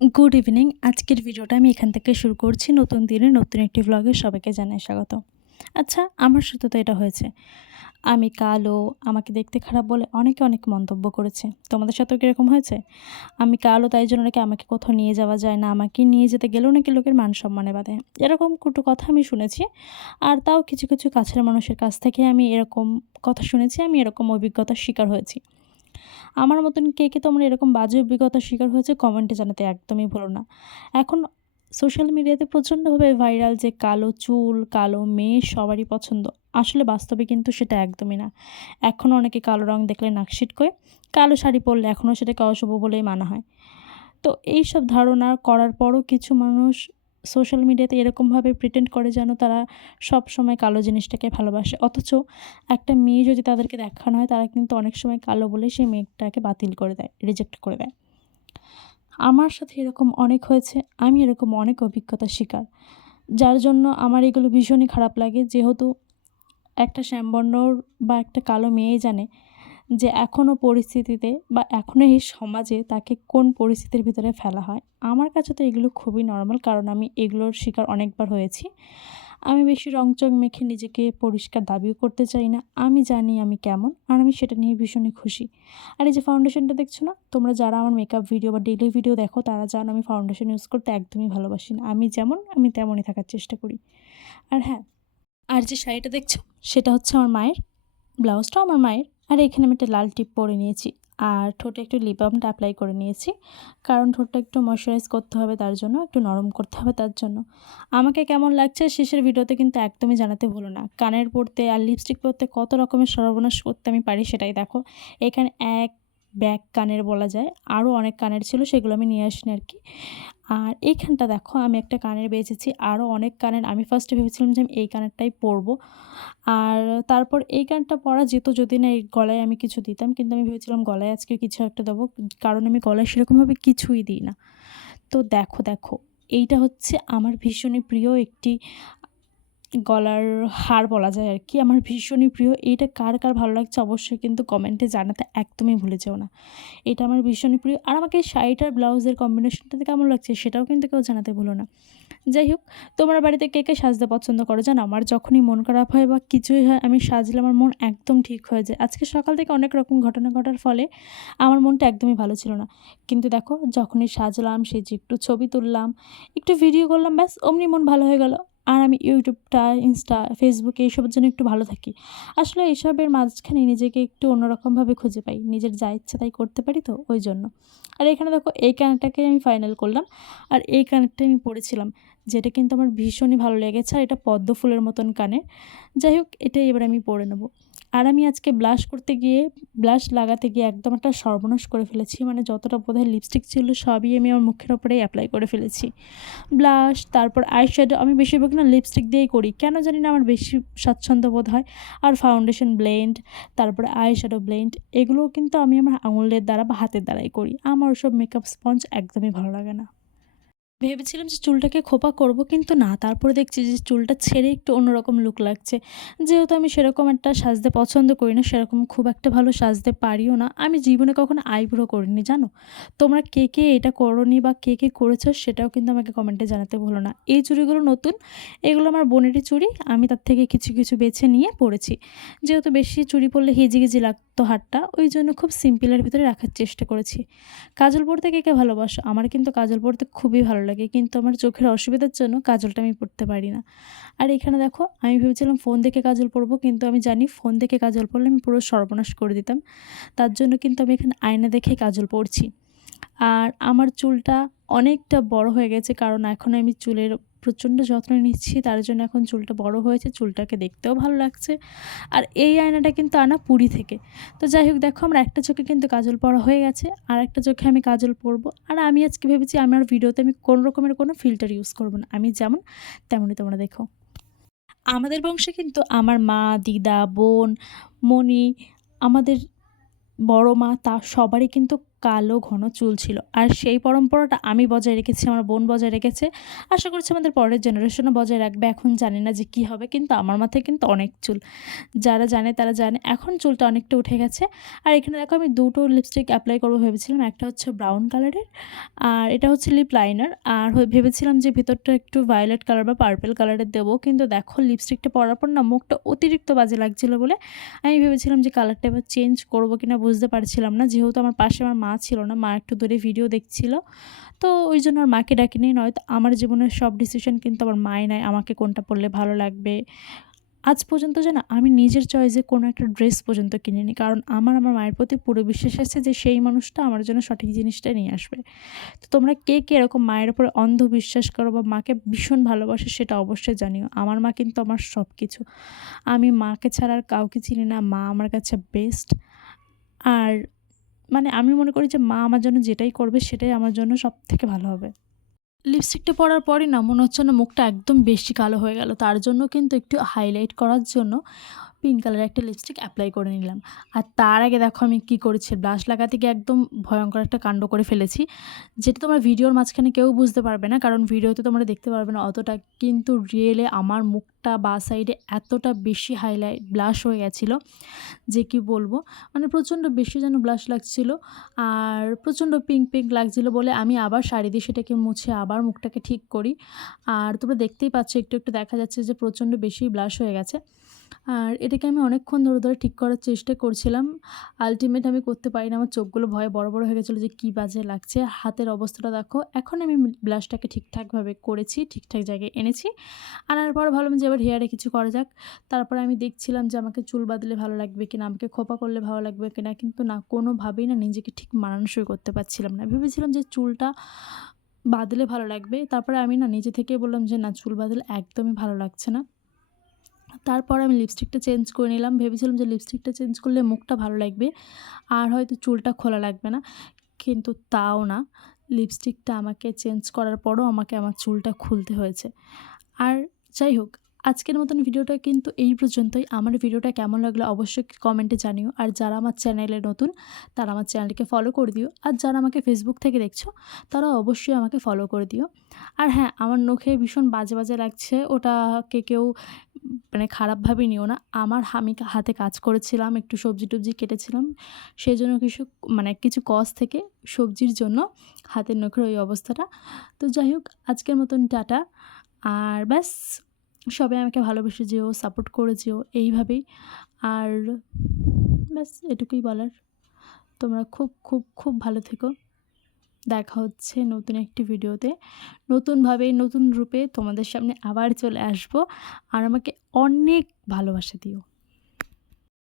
Good evening. আজকের ভিডিওটা আমি এখান থেকে শুরু করছি। নতুন দিনে নতুন একটি ভ্লগে সবাইকে জানাই স্বাগত। আচ্ছা, আমার সাথে তো এটা হয়েছে। আমি কালো, আমাকে দেখতে খারাপ বলে অনেকে অনেক মন্তব্য করেছে। তোমাদের সাথেও কি এরকম হয়েছে? আমি কালো তাই জন্য নাকি আমাকে কোথাও নিয়ে যাওয়া যায় না, আমাকে নিয়ে যেতে গেলেও নাকি লোকের মান সম্মানে বাধে। এরকম কটু কথা আমি শুনেছি। আর তাও কিছু, কিছু কাছের মানুষের কাছ থেকে আমি এরকম কথা শুনেছি, আমি এরকম অভিজ্ঞতার শিকার হয়েছি। আমার মতন কে তোমরা এরকম বাজে অভিজ্ঞতার শিকার হয়েছে কমেন্টে জানাতে একদমই ভুলো না। এখন সোশ্যাল মিডিয়াতে প্রচণ্ডভাবে ভাইরাল যে কালো চুল, কালো মেয়ে সবারই পছন্দ। আসলে বাস্তবে কিন্তু সেটা একদমই না। এখনও অনেকে কালো রং দেখলে নাক সিটকোয়, কালো শাড়ি পরলে এখনও সেটাকে অশুভ বলেই মানা হয়। তো এইসব ধারণা করার পরও কিছু মানুষ সোশ্যাল মিডিয়াতে এরকমভাবে প্রিটেন্ড করে যেন তারা সবসময় কালো জিনিসটাকে ভালোবাসে। অথচ একটা মেয়ে যদি তাদেরকে দেখানো হয় তারা কিন্তু অনেক সময় কালো বলে সেই মেয়েটাকে বাতিল করে দেয়, রিজেক্ট করে দেয়। আমার সাথে এরকম অনেক হয়েছে। আমি এরকম অনেক অভিজ্ঞতার শিকার। যার জন্য আমার এগুলো ভীষণই খারাপ লাগে। যেহেতু একটা শ্যামবর্ণর বা একটা কালো মেয়ে জানে যে এখনও পরিস্থিতিতে বা এখনও এই সমাজে তাকে কোন পরিস্থিতির ভিতরে ফেলা হয়। আমার কাছে তো এগুলো খুবই নরমাল, কারণ আমি এগুলোর শিকার অনেকবার হয়েছি। আমি বেশি রংচং মেখে নিজেকে পরিষ্কার দাবিও করতে চাই না। আমি জানি আমি কেমন, আর আমি সেটা নিয়ে ভীষণই খুশি। আর এই যে ফাউন্ডেশনটা দেখছো না? তোমরা যারা আমার মেকআপ ভিডিও বা ডেইলি ভিডিও দেখো তারা জানো আমি ফাউন্ডেশন ইউজ করতে একদমই ভালোবাসি না। আমি যেমন আমি তেমনই থাকার চেষ্টা করি। আর হ্যাঁ, আর যে শাড়িটা দেখছো সেটা হচ্ছে আমার মায়ের। ব্লাউজটাও আমার মায়ের। আর এখানে আমি একটা লাল টিপ পরে নিয়েছি। আর ঠোঁটে একটু লিপ বামটা অ্যাপ্লাই করে নিয়েছি। কারণ ঠোঁটটা একটু ময়েশ্চারাইজ করতে হবে, তার জন্য একটু নরম করতে হবে তার জন্য। আমাকে কেমন লাগছে শেষের ভিডিওতে কিন্তু একদমই জানাতে ভুলো না। কানের পরতে আর লিপস্টিক পরতে কত রকমের সর্বনাশ করতে আমি পারি সেটাই দেখো। এখানে এক ব্যাগ কানের বলা যায়, আরও অনেক কানের ছিল সেগুলো আমি নিয়ে আসিনি আর কি। আর এইখানটা দেখো আমি একটা কানের বেঁচেছি, আরও অনেক কানের। আমি ফার্স্টে ভেবেছিলাম যে আমি এই কানেরটাই পরবো। আর তারপর এই কানেরটা পরা যেত যদি না এই গলায় আমি কিছু দিতাম, কিন্তু আমি ভেবেছিলাম গলায় আজকে কিছু একটা দেবো, কারণ আমি গলায় সেরকমভাবে কিছুই দিই না। তো দেখো এইটা হচ্ছে আমার ভীষণই প্রিয় একটি গলার হার বলা যায় আর কি। আমার ভীষণই প্রিয়। এইটা কার ভালো লাগছে অবশ্যই কিন্তু কমেন্টে জানাতে একদমই ভুলে যেও না। এটা আমার ভীষণই প্রিয়। আর আমাকে এই শাড়িটা আর ব্লাউজের কম্বিনেশনটাতে কেমন লাগছে সেটাও কিন্তু কেউ জানাতে ভুলো না। যাই হোক, তোমার বাড়িতে কে সাজতে পছন্দ করো জানো? আমার যখনই মন খারাপ হয় বা কিছুই হয় আমি সাজলে আমার মন একদম ঠিক হয়ে যায়। আজকে সকাল থেকে অনেক রকম ঘটনা ঘটার ফলে আমার মনটা একদমই ভালো ছিল না। কিন্তু দেখো যখনই সাজলাম, সেজে একটু ছবি তুললাম, একটু ভিডিও করলাম, ব্যাস অমনি মন ভালো হয়ে গেল। আর আমি ইউটিউবটা, ইনস্টা, ফেসবুকে এইসবের জন্য একটু ভালো থাকি। আসলে এইসবের মাঝখানে নিজেকে একটু অন্যরকমভাবে খুঁজে পাই। নিজের যা ইচ্ছা তাই করতে পারি তো ওই জন্য। আর এখানে দেখো এই কানেরটাকে আমি ফাইনাল করলাম। আর এই কানেরটাই আমি পরেছিলাম, যেটা কিন্তু আমার ভীষণই ভালো লেগেছে। আর এটা পদ্ম ফুলের মতন কানের। যাই হোক, এটাই এবার আমি পরে নেব। আর আমি আজকে ব্লাশ করতে গিয়ে, ব্লাশ লাগাতে গিয়ে একদম একটা সর্বনাশ করে ফেলেছি। মানে যতটা বোধহয় লিপস্টিক ছিল সবই আমি আমার মুখের ওপরেই অ্যাপ্লাই করে ফেলেছি। ব্লাশ, তারপর আইশ্যাডো আমি বেশিরভাগ না লিপস্টিক দিয়েই করি। কেন জানি না আমার বেশি স্বাচ্ছন্দ্য বোধ হয়। আর ফাউন্ডেশন ব্লেন্ড, তারপরে আইশ্যাডো ব্লেন্ড, এগুলোও কিন্তু আমি আমার আঙুলের দ্বারা বা হাতের দ্বারাই করি। আমার ওসব মেকআপ স্পঞ্জ একদমই ভালো লাগে না। ভেবেছিলাম যে চুলটাকে খোঁপা করব, কিন্তু না। তারপরে দেখছি যে চুলটা ছেড়ে একটু অন্যরকম লুক লাগছে। যেহেতু আমি সেরকম একটা সাজতে পছন্দ করি না, সেরকম খুব একটা ভালো সাজতে পারিও না। আমি জীবনে কখনো আইব্রো করিনি জানো? তোমরা কে এটা করোনি বা কে করেছো সেটাও কিন্তু আমাকে কমেন্টে জানাতে ভুলো না। এই চুড়িগুলো নতুন, এগুলো আমার বোনেরই চুড়ি। আমি তার থেকে কিছু বেছে নিয়ে পরেছি। যেহেতু বেশি চুড়ি পরলে হিজিগিজি লাগতো হাতটা, ওই জন্য খুব সিম্পলের ভিতরে রাখার চেষ্টা করেছি। কাজল পরতে কে ভালোবাসো? আমার কিন্তু কাজল পরতে খুবই ভালো লাগে, কিন্তু আমার চোখের অসুবিধার জন্য কাজলটা আমি পরতে পারি না। আর এখানে দেখো আমি ভেবেছিলাম ফোন দেখে কাজল পরবো, কিন্তু আমি জানি ফোন দেখে কাজল পরলে আমি পুরো সর্বনাশ করে দিতাম। তার জন্য কিন্তু আমি এখানে আয়না দেখেই কাজল পরছি। আর আমার চুলটা অনেকটা বড় হয়ে গেছে, কারণ এখন আমি চুলের প্রচণ্ড যত্ন নিচ্ছি। তার জন্য এখন চুলটা বড় হয়েছে, চুলটাকে দেখতেও ভালো লাগছে। আর এই আয়নাটা কিন্তু আনা পুরী থেকে। তো যাই হোক, দেখো আমার একটা চোখে কিন্তু কাজল পরা হয়ে গেছে, আর একটা চোখে আমি কাজল পরবো। আর আমি আজকে ভেবেছি আমার ভিডিওতে আমি কোনো রকমের কোনো ফিল্টার ইউজ করবো না। আমি যেমন তেমনই তোমরা দেখো। আমাদের বংশে কিন্তু আমার মা, দিদা, বোন, মণি, আমাদের বড় মা, তা সবারই কিন্তু কালো ঘন চুল ছিল। আর সেই পরম্পরাটা আমি বজায় রেখেছি, আমার বোন বজায় রেখেছে। আশা করছি আমাদের পরের জেনারেশনও বজায় রাখবে। এখন জানি না যে কী হবে, কিন্তু আমার মাথায় কিন্তু অনেক চুল। যারা জানে তারা জানে। এখন চুলটা অনেকটা উঠে গেছে। আর এখানে দেখো আমি ২ টো লিপস্টিক অ্যাপ্লাই করব ভেবেছিলাম। একটা হচ্ছে ব্রাউন কালারের, আর এটা হচ্ছে লিপ লাইনার। আর ভেবেছিলাম যে ভিতরটা একটু ভায়োলেট কালার বা পার্পল কালারের দেবো। কিন্তু দেখো লিপস্টিকটা পরার পর না মুখটা অতিরিক্ত বাজে লাগছিল বলে আমি ভেবেছিলাম যে কালারটা এবার চেঞ্জ করব কিনা বুঝতে পারছিলাম না। যেহেতু আমার পাশে আমার মা ছিল না, মা একটু দূরে ভিডিও দেখছিল। তো ওই জন্য আর মাকে ডাকিনি। নয়তো আমার জীবনের সব ডিসিশন কিন্তু আমার মাই নেয়। আমাকে কোনটা পরলে ভালো লাগবে। আজ পর্যন্ত জানো আমি নিজের চয়েসে কোনো একটা ড্রেস পর্যন্ত কিনিনি। কারণ আমার মায়ের প্রতি পুরো বিশ্বাস আছে যে সেই মানুষটা আমার জন্য সঠিক জিনিসটা নিয়ে আসবে। তো তোমরা কে, কে এরকম মায়ের উপরে অন্ধ বিশ্বাস করো বা মাকে ভীষণ ভালোবাসো সেটা অবশ্যই জানিও। আমার মা কিন্তু আমার সব কিছু। আমি মাকে ছাড়া আর কাউকে চিনি না। মা আমার কাছে বেস্ট। আর মানে আমি মনে করি যে মা আমার জন্য যেটাই করবে সেটাই আমার জন্য সবথেকে ভালো হবে। লিপস্টিকটা পরার পরই না মনে হচ্ছে না মুখটা একদম বেশি কালো হয়ে গেল। তার জন্য কিন্তু একটু হাইলাইট করার জন্য পিঙ্ক কালারের একটা লিপস্টিক অ্যাপ্লাই করে নিলাম। আর তার আগে দেখো আমি কী করেছি, ব্লাশ লাগাতে গিয়ে একদম ভয়ঙ্কর একটা কাণ্ড করে ফেলেছি, যেটা তোমার ভিডিওর মাঝখানে কেউ বুঝতে পারবে না, কারণ ভিডিওতে তোমরা দেখতে পারবে না অতটা। কিন্তু রিয়েলে আমার মুখটা বাঁ সাইডে এতটা বেশি হাইলাইট ব্লাশ হয়ে গেছিলো যে কি বলবো, মানে প্রচণ্ড বেশি যেন ব্লাশ লাগছিল আর প্রচণ্ড পিঙ্ক পিঙ্ক লাগছিল বলে আমি আবার শাড়ি দিয়ে সেটাকে মুছে আবার মুখটাকে ঠিক করি। আর তোমরা দেখতেই পাচ্ছ একটু একটু দেখা যাচ্ছে যে প্রচণ্ড বেশি ব্লাশ হয়ে গেছে। আর এটাকে আমি অনেকক্ষণ ধরে ধরে ঠিক করার চেষ্টা করছিলাম। আলটিমেট আমি করতে পারি না, আমার চোখগুলো ভয়ে বড় বড় হয়ে গেছিলো যে কী বাজে লাগছে। হাতের অবস্থাটা দেখো। এখন আমি ব্লাশটাকে ঠিকঠাকভাবে করেছি, ঠিকঠাক জায়গায় এনেছি। আনার পর ভাবলাম যে এবার হেয়ারে কিছু করা যাক। তারপরে আমি দেখছিলাম যে আমাকে চুল বাঁধলে ভালো লাগবে কিনা, আমাকে খোঁপা করলে ভালো লাগবে কিনা, কিন্তু না কোনোভাবেই না নিজেকে ঠিক মানানসই করতে পারছিলাম না। ভেবেছিলাম যে চুলটা বাঁধলে ভালো লাগবে। তারপরে আমি না নিজে থেকেই বললাম যে না, চুল বাঁধলে একদমই ভালো লাগছে না। তারপর আমি লিপস্টিকটা চেঞ্জ করে নিলাম। ভেবেছিলাম যে লিপস্টিকটা চেঞ্জ করলে মুখটা ভালো লাগবে আর হয়তো চুলটা খোলা লাগবে না। কিন্তু তাও না, লিপস্টিকটা আমাকে চেঞ্জ করার পরও আমাকে আমার চুলটা খুলতে হয়েছে। আর যাই হোক, আজকের মতন ভিডিওটা কিন্তু এই পর্যন্তই। আমার ভিডিওটা কেমন লাগলো অবশ্যই কমেন্টে জানিও। আর যারা আমার চ্যানেলে নতুন তারা আমার চ্যানেলটিকে ফলো করে দিও। আর যারা আমাকে ফেসবুক থেকে দেখছো তারা অবশ্যই আমাকে ফলো করে দিও। আর হ্যাঁ, আমার নখে ভীষণ বাজে বাজে লাগছে, ওটাকে কেউ মানে খারাপভাবে নিও না। আমি হাতে কাজ করেছিলাম, একটু সবজি টবজি কেটেছিলাম, সেই জন্য কিছু কজ থেকে সবজির জন্য হাতের নখের ওই অবস্থাটা। তো যাই হোক, আজকের মতন টাটা। আর ব্যাস, সবাই আমাকে ভালোবেসে যেও, সাপোর্ট করে যেও এইভাবেই। আর ব্যাস এটুকুই বলার। তোমরা খুব খুব খুব ভালো থেকো। দেখা হচ্ছে নতুন একটি ভিডিওতে, নতুনভাবে নতুন রূপে তোমাদের সামনে আবার চলে আসবো। আর আমাকে অনেক ভালোবাসা দিও।